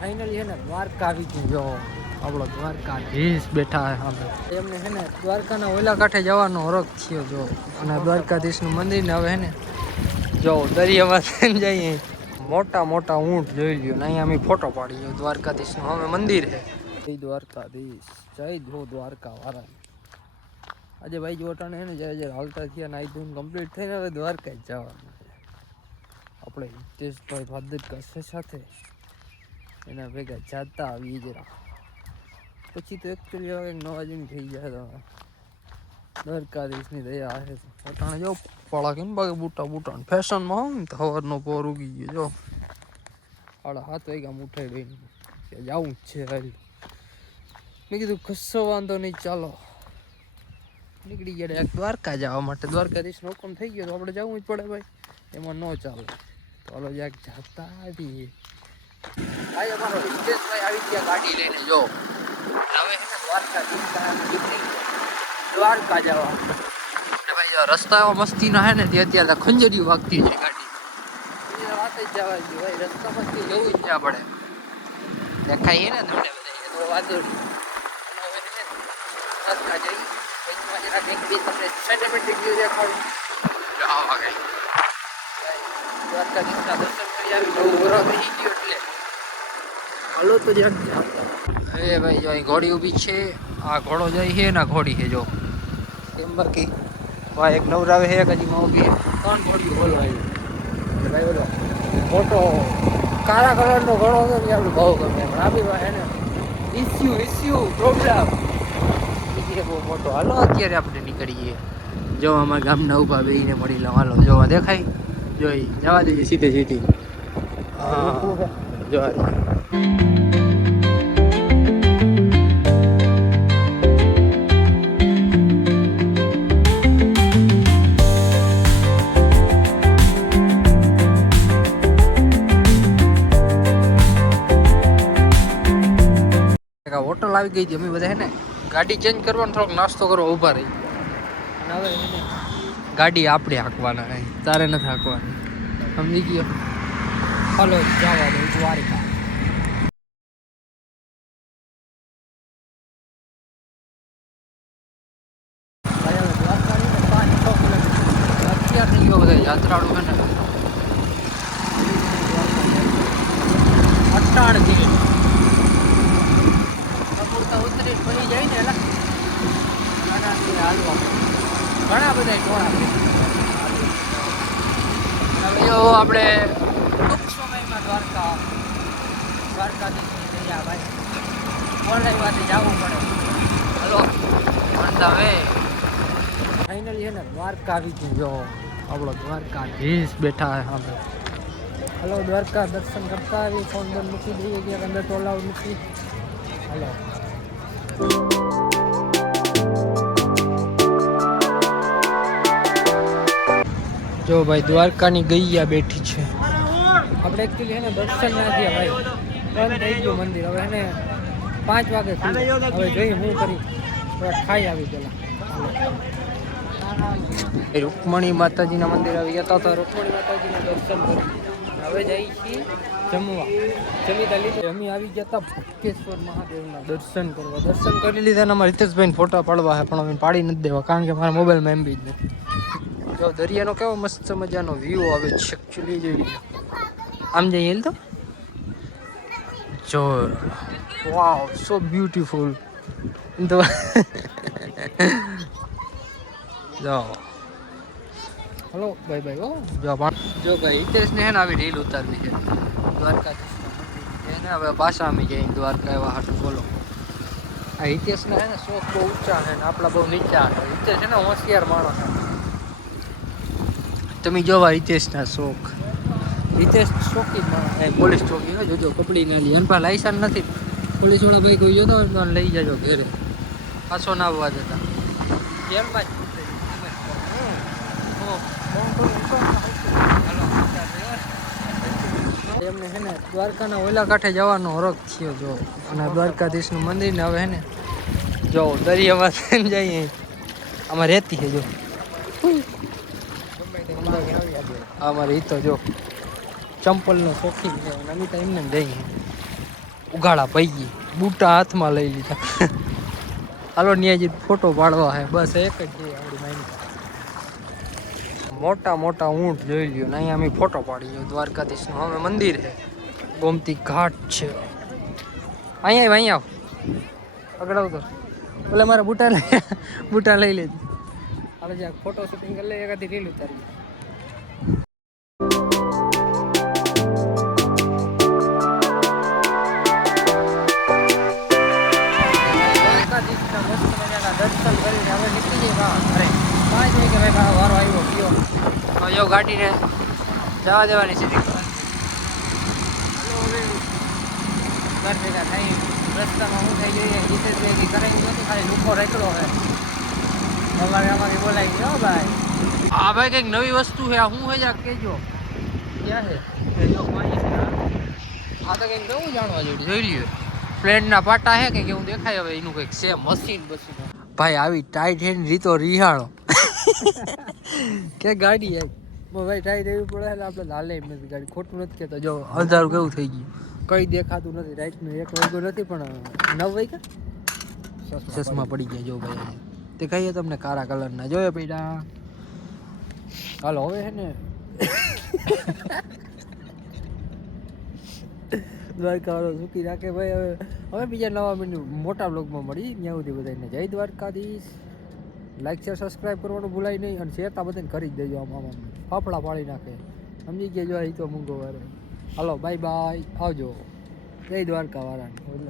Finally છે ને દ્વારકા આવી ગયું જો આપણો દ્વારકાધીશ બેઠા છે આપણે એમને છે ને, દ્વારકાના ઓલા કાંઠે જવાનો હરખ થયો જો. અને દ્વારકાધીશનું મંદિર ને હવે ને, જો દરિયામાં જઈએ. મોટા મોટા ઊંટ જોઈ લ્યો ને, અહીંયા અમે ફોટો પાડી ગયો દ્વારકાધીશનું હવે મંદિર છે. જય દ્વારકાધીશ, જય ધો દ્વારકા વાળા આજે ભાઈ જોટાને ને, જ્યારે જ્યારે હાલતા થયા નાઈ ધૂન કમ્પ્લીટ થઈને હવે દ્વારકા જ જવાનું આપણે હિતેશભાઈ ભાદર કસે સાથે. એના ભેગા જાતા આવી જરા. પછી તો એકચ્યુઅલી હવે નવા જેવી થઈ જાય તો દ્વારકાધીશની દયા આવે છે. અટાણે જો પાળા કેમ બુટા બૂટા બૂટા ફેશનમાં હોય ને તો સવારનો પોર ઉગી ગયો, જો. સાડા હાથ વાગ્યા ઉઠાઈ કે જવું જ છે હાલ મેં કીધું કશો વાંધો નહીં, ચાલો. નીકળી ગયા દ્વારકા જવા માટે. દ્વારકાધીશનો હુકમ થઈ ગયો તો આપણે જવું જ પડે ભાઈ. એમાં ન ચાલે. તો હાલો જાક જાતા આવીએ. ભાઈ અમારો હિતેશભાઈ આવી ગયા ગાડી લઈને, જો. હવે છે ને દ્વારકાધીશ નીકળી દ્વારકા જવા. એટલે ભાઈ આ રસ્તા એવા મસ્તીના હે ને, તે અત્યારે ખંજરી વાગતી છે ગાડી. એ વાત જ જવા દો ભાઈ, રસ્તા મસ્તી જવું જ ના પડે. દેખાય છે ને તમને બધા તો વાંધો નહીં અને હવે છે ને, દ્વારકા જઈ વચમાં જરાક એક બે તમને સિનેમેટિક વ્યૂ દેખાડું. એટલે આવા ગઈ દ્વારકાધીશના દર્શન કરી આવી, નવું વરસ બેસી ગયો એટલે. હાલો તો હે ભાઈ, જો અહીં ઘોડી ઊભી છે. આ ઘોડો જાય છે ને ઘોડી છે, જો. કેમ બાકી. ભાઈ એક નવરાવે છે, એક હજી માં ઊભી ત્રણ ઘોડી બોલો ભાઈ બોલો, મોટો કાળા કલરનો ઘોડો હતો ને આપણે ભાવ ગમે પણ આપી ભાઈ એને. ઇસ્યુ ઇસ્યુ પ્રોબ્લેમ બહુ મોટો. હાલો, અત્યારે આપણે નીકળીએ. જો અમારા ગામના ઊભા બેહીને મળી લો હાલો, જોવા દેખાય? જોઈ જવા દેજે સીધે સીધી. હા. જોવા દે એક આ હોટલ આવી ગઈ હતી અમે બધા હે ને ગાડી ચેન્જ કરવાનો થોડોક નાસ્તો કરવા ઊભા રહી. ગયા અને હવે એને ગાડી આપણે હાંકવાના હે તારે નથી હાંકવાની. સમજી ગયો? હાલો જવા દો દ્વારિકા યાત્રાળુ છે ને અટ્ટાણ ગીરી ઉતરી ફરી જાય ને આનાથી હાલવા ઘણા બધા ટોળા હવે આપણે ટૂંક સમયમાં દ્વારકા દ્વારકાધીશની દયા ભાઈ ઓનલાઈન વાતે જવું પડે હલો વંદા વે ફાઇનલી છે ને દ્વારકા આવી ગયું જો આપણો દ્વારકાધીશ બેઠા છે સામે હલો દ્વારકા દર્શન કરતા આવી ફોન બંધ મૂકી દઈએ કે અંદર ટોલા મૂકી હલો જો ભાઈ દ્વારકાની ગૈયા બેઠી છે આપણે એકચ્યુઅલી એને દર્શન ના થયા ભાઈ બંધ થઈ ગયું મંદિર હવે એને પાંચ વાગે ખુલે હવે જોઈ હું કરી થોડા ખાઈ આવી પેલા રૂકમણી માતાજીના મંદિર આવી ગયા હતા રૂકમણી માતાજીના દર્શન કરી. હવે જઈ છીએ જમવા. જમી લીધે. અમે આવી ગયા હતા ભટકેશ્વર મહાદેવના દર્શન કરવા. દર્શન કરી લીધા અને અમારા હિતેશભાઈને ફોટા પાડવા છે પણ અમે પાડી નથી દેવા, કારણ કે મારા મોબાઈલમાં એમ બી જ નથી. જો દરિયાનો કેવો મસ્ત મજાનો વ્યૂ આવે છે એકચ્યુઅલી જોઈ આમ જઈએ તો? જો વાવ સો બ્યુટીફુલ તો જાઓ. હલો ભાઈ ભાઈ હો. જો જો ભાઈ હિતેશને હે ને આવી ઢીલ ઉતારવી છે. દ્વારકા એને હવે પાછા અમે જઈને દ્વારકા એવા હાટું બોલો. આ હિતેશના હે ને શોખ બહુ ઊંચા છે ને આપણા બહુ નીચા છે. હિતેશ છે ને હોશિયાર માણસ. છે તમે જોવા હિતેશના શોખ. હિતેશ શોખી પોલીસ ચોકી જોજો કપડી ના લી એના લાયસન્સ નથી. પોલીસવાળા ભાઈ કોઈ જોતા લઈ જાજો ઘરે. પાછો ના આવવા દેતા. એમ જ પૂછે. એમને છે ને દ્વારકાના ઓલા કાંઠે જવાનો હરખ થયો જો. અને દ્વારકાધીશનું મંદિર ને હવે છે ને જો દરિયામાં થઈને જઈએ. આમાં રહેતી છે જો. અમારે ઈ તો જો ચંપલનો શોખીન છે. અને અમે તો એમને જ જઈએ. ઉઘાડા પૈકી બૂટા હાથમાં લઈ લીધા. હાલો ન્યાજી ફોટો પાડવા હે. બસ એક જ છે. આપણી માઇન્ડ મોટા મોટા ઊંટ જોઈ લ્યો ને અહીંયા અમે ફોટો પાડી લ્યો. દ્વારકાધીશનું. હવે મંદિર છે. ગોમતી ઘાટ છે. અહીંયા આવ અહીંયા આવ. આગળ આવતો ઓલે મારા બૂટા લઈ બૂટા લઈ લેજો આપણે જ્યાં ફોટો શૂટિંગ કરી લઈએ, એકાદી રીલ ઉતારી દ્વારકાધીશના મસ્ત મજાના દર્શન કરીને હવે નીકળી જઈએ બહાર. ઘરે પાંચ વાગે ભાઈ બહાર વારો આવ્યો ગયો હવે જો ગાડીને જવા દેવાની છે ઘર ભેગા થઈ રસ્તામાં હું થઈ કરાવી નથી ખાલી લુકો રેકડો હે અમારે અમારી બોલાવી ગયો ભાઈ. આ ભાઈ કંઈક નવી વસ્તુ છે આ શું છે જા કેજો. ક્યાં છે? આ તો કંઈક નવું જાણવા જેવું. જોઈ પ્લેનના પાટા હે કંઈક એવું દેખાય હવે એનું કંઈક છે મશીન બસીન. ભાઈ આવી ટાઈટ હેન્ડ રીતો રિહાળો. કે ગાડી એક ભાઈ ટ્રાય દેવી પડે એટલે આપણે લાલે એમ નથી ગાડી. ખોટું નથી કહેતો. જો અંધારું કેવું થઈ ગયું. કઈ દેખાતું નથી. રાઈટનું એક વાગ્યો નથી પણ નવ વાગ્યા? ચશ્મા પડી ગયા જો ભાઈ. તે કહીએ તમને કાળા કલરના જોયે પૈડા. હાલો હવે છે ને. દ્વારકા વાળો સુકી રાખે ભાઈ. હવે હવે બીજા નવા મિનિટ મોટા બ્લોગમાં મળી. ત્યાં સુધી બધાને જય દ્વારકાધીશ. લાઈક શેર સબસ્ક્રાઈબ કરવાનું ભૂલાય નહીં અને શેર તા બધાને કરી જ દેજો આમ આમ. ફાફડા પાડી નાખે. સમજી ગયા જો એ તો મૂંગો વારે હાલો બાય બાય આવજો. જય દ્વારકા વાળાને